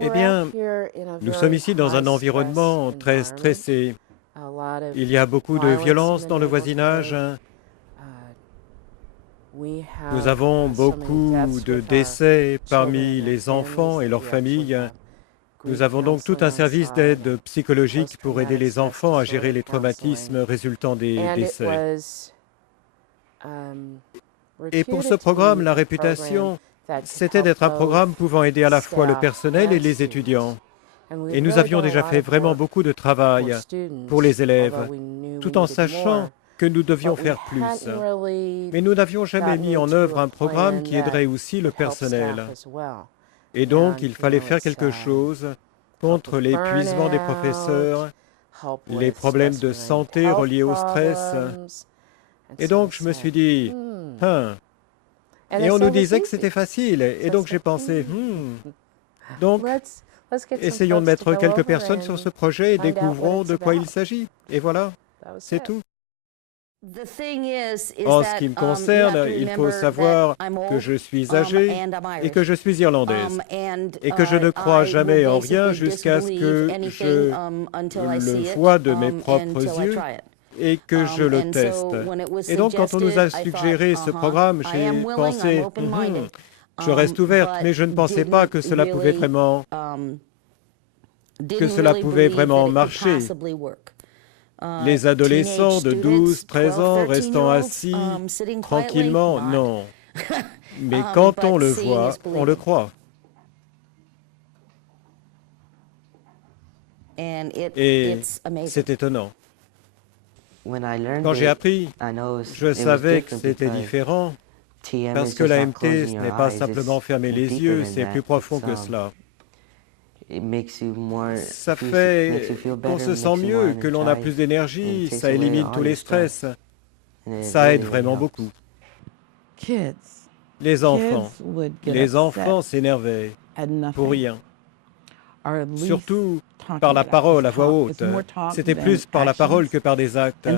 Eh bien, nous sommes ici dans un environnement très stressé. Il y a beaucoup de violence dans le voisinage. Nous avons beaucoup de décès parmi les enfants et leurs familles. Nous avons donc tout un service d'aide psychologique pour aider les enfants à gérer les traumatismes résultant des décès. Et pour ce programme, la réputation, c'était d'être un programme pouvant aider à la fois le personnel et les étudiants. Et nous avions déjà fait vraiment beaucoup de travail pour les élèves, tout en sachant que nous devions faire plus. Mais nous n'avions jamais mis en œuvre un programme qui aiderait aussi le personnel. Et donc, il fallait faire quelque chose contre l'épuisement des professeurs, les problèmes de santé reliés au stress. Et donc, je me suis dit, Et on nous disait que c'était facile. Et donc, j'ai pensé, donc, essayons de mettre quelques personnes sur ce projet et découvrons de quoi il s'agit. Et voilà, c'est tout. En ce qui me concerne, il faut savoir que je suis âgée et que je suis irlandaise et que je ne crois jamais en rien jusqu'à ce que je le vois de mes propres yeux et que je le teste. Et donc, quand on nous a suggéré ce programme, j'ai pensé, je reste ouverte, mais je ne pensais pas que cela pouvait vraiment marcher. Les adolescents de 12, 13 ans restant assis tranquillement, non. Mais quand on le voit, on le croit. Et c'est étonnant. Quand j'ai appris, je savais que c'était différent, parce que l'AMT, ce n'est pas simplement fermer les yeux, c'est plus profond que cela. Ça fait qu'on se sent mieux, que l'on a plus d'énergie, ça élimine tous les stress. Ça aide vraiment beaucoup. Les enfants s'énervaient pour rien. Surtout par la parole à voix haute. C'était plus par la parole que par des actes.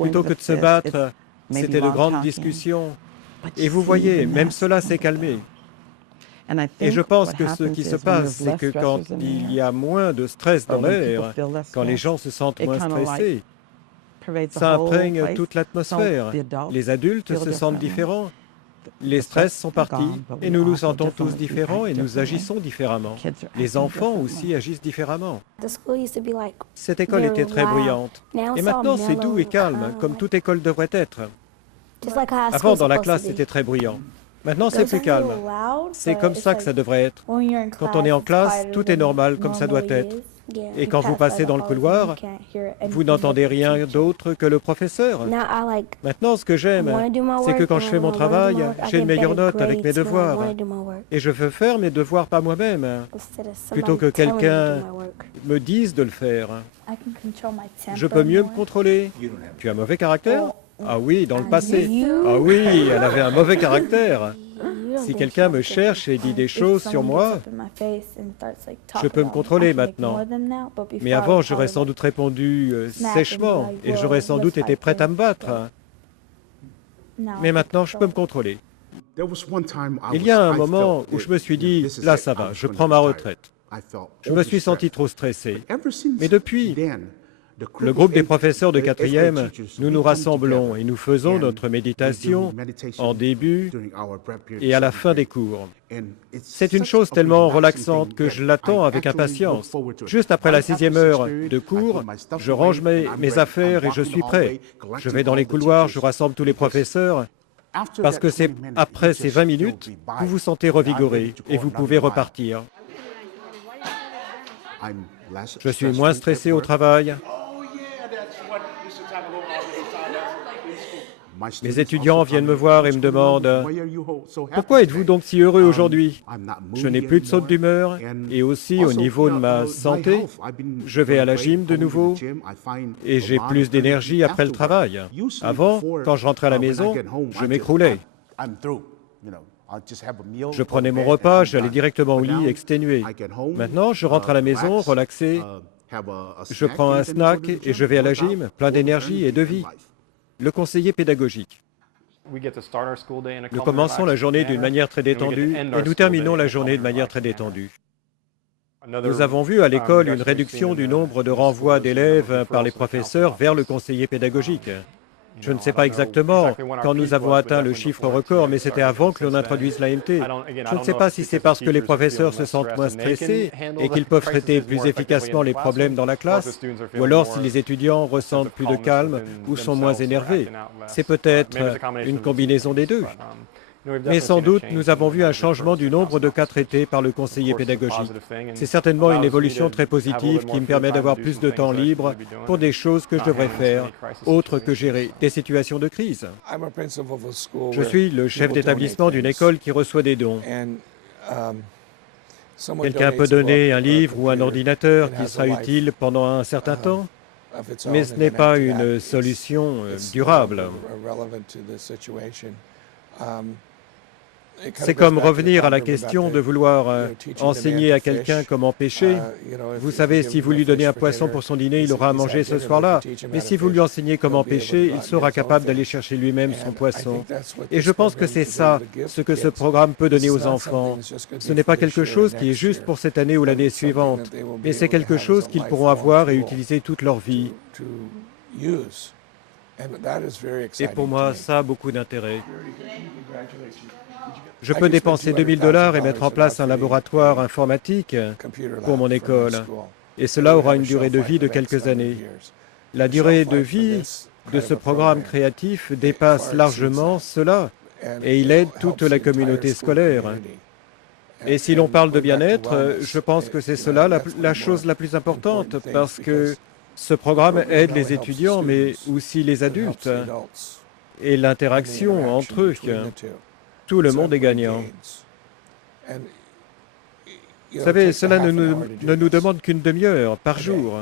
Plutôt que de se battre, c'était de grandes discussions. Et vous voyez, même cela s'est calmé. Et je pense que ce qui se passe, c'est que quand il y a moins de stress dans l'air, quand les gens se sentent moins stressés, ça imprègne toute l'atmosphère. Les adultes se sentent différents. Les stress sont partis et nous nous sentons tous différents et nous agissons différemment. Les enfants aussi agissent différemment. Cette école était très bruyante. Et maintenant, c'est doux et calme, comme toute école devrait être. Avant, dans la classe, c'était très bruyant. Maintenant, c'est plus calme. C'est comme ça que ça devrait être. Quand on est en classe, tout est normal, comme ça doit être. Et quand vous passez dans le couloir, vous n'entendez rien d'autre que le professeur. Maintenant, ce que j'aime, c'est que quand je fais mon travail, j'ai une meilleure note avec mes devoirs. Et je veux faire mes devoirs par moi-même, plutôt que quelqu'un me dise de le faire. Je peux mieux me contrôler. Tu as un mauvais caractère? Ah oui, dans le passé. Ah oui, elle avait un mauvais caractère. Si quelqu'un me cherche et dit des choses sur moi, je peux me contrôler maintenant. Mais avant, j'aurais sans doute répondu sèchement et j'aurais sans doute été prête à me battre. Mais maintenant, je peux me contrôler. Il y a un moment où je me suis dit, là ça va, je prends ma retraite. Je me suis senti trop stressé. Mais depuis, le groupe des professeurs de 4e, nous nous rassemblons et nous faisons notre méditation en début et à la fin des cours. C'est une chose tellement relaxante que je l'attends avec impatience. Juste après la 6e heure de cours, je range mes affaires et je suis prêt. Je vais dans les couloirs, je rassemble tous les professeurs, parce que c'est après ces 20 minutes, vous vous sentez revigoré et vous pouvez repartir. Je suis moins stressé au travail. Mes étudiants viennent me voir et me demandent « Pourquoi êtes-vous donc si heureux aujourd'hui ?» Je n'ai plus de saute d'humeur et aussi au niveau de ma santé, je vais à la gym de nouveau et j'ai plus d'énergie après le travail. Avant, quand je rentrais à la maison, je m'écroulais. Je prenais mon repas, j'allais directement au lit exténué. Maintenant, je rentre à la maison, relaxé, je prends un snack et je vais à la gym, plein d'énergie et de vie. Le conseiller pédagogique. Nous commençons la journée d'une manière très détendue et nous terminons la journée de manière très détendue. Nous avons vu à l'école une réduction du nombre de renvois d'élèves par les professeurs vers le conseiller pédagogique. Je ne sais pas exactement quand nous avons atteint le chiffre record, mais c'était avant que l'on introduise l'AMT. Je ne sais pas si c'est parce que les professeurs se sentent moins stressés et qu'ils peuvent traiter plus efficacement les problèmes dans la classe, ou alors si les étudiants ressentent plus de calme ou sont moins énervés. C'est peut-être une combinaison des deux. Mais sans doute, nous avons vu un changement du nombre de cas traités par le conseiller pédagogique. C'est certainement une évolution très positive qui me permet d'avoir plus de temps libre pour des choses que je devrais faire, autres que gérer des situations de crise. Je suis le chef d'établissement d'une école qui reçoit des dons. Quelqu'un peut donner un livre ou un ordinateur qui sera utile pendant un certain temps, mais ce n'est pas une solution durable. C'est comme revenir à la question de vouloir enseigner à quelqu'un comment pêcher. Vous savez, si vous lui donnez un poisson pour son dîner, il aura à manger ce soir-là. Mais si vous lui enseignez comment pêcher, il sera capable d'aller chercher lui-même son poisson. Et je pense que c'est ça, ce que ce programme peut donner aux enfants. Ce n'est pas quelque chose qui est juste pour cette année ou l'année suivante, mais c'est quelque chose qu'ils pourront avoir et utiliser toute leur vie. Et pour moi, ça a beaucoup d'intérêt. Je peux dépenser $2000 et mettre en place un laboratoire informatique pour mon école. Et cela aura une durée de vie de quelques années. La durée de vie de ce programme créatif dépasse largement cela et il aide toute la communauté scolaire. Et si l'on parle de bien-être, je pense que c'est cela la chose la plus importante parce que ce programme aide les étudiants mais aussi les adultes et l'interaction entre eux. Tout le monde est gagnant. Vous savez, cela ne nous demande qu'une demi-heure par jour.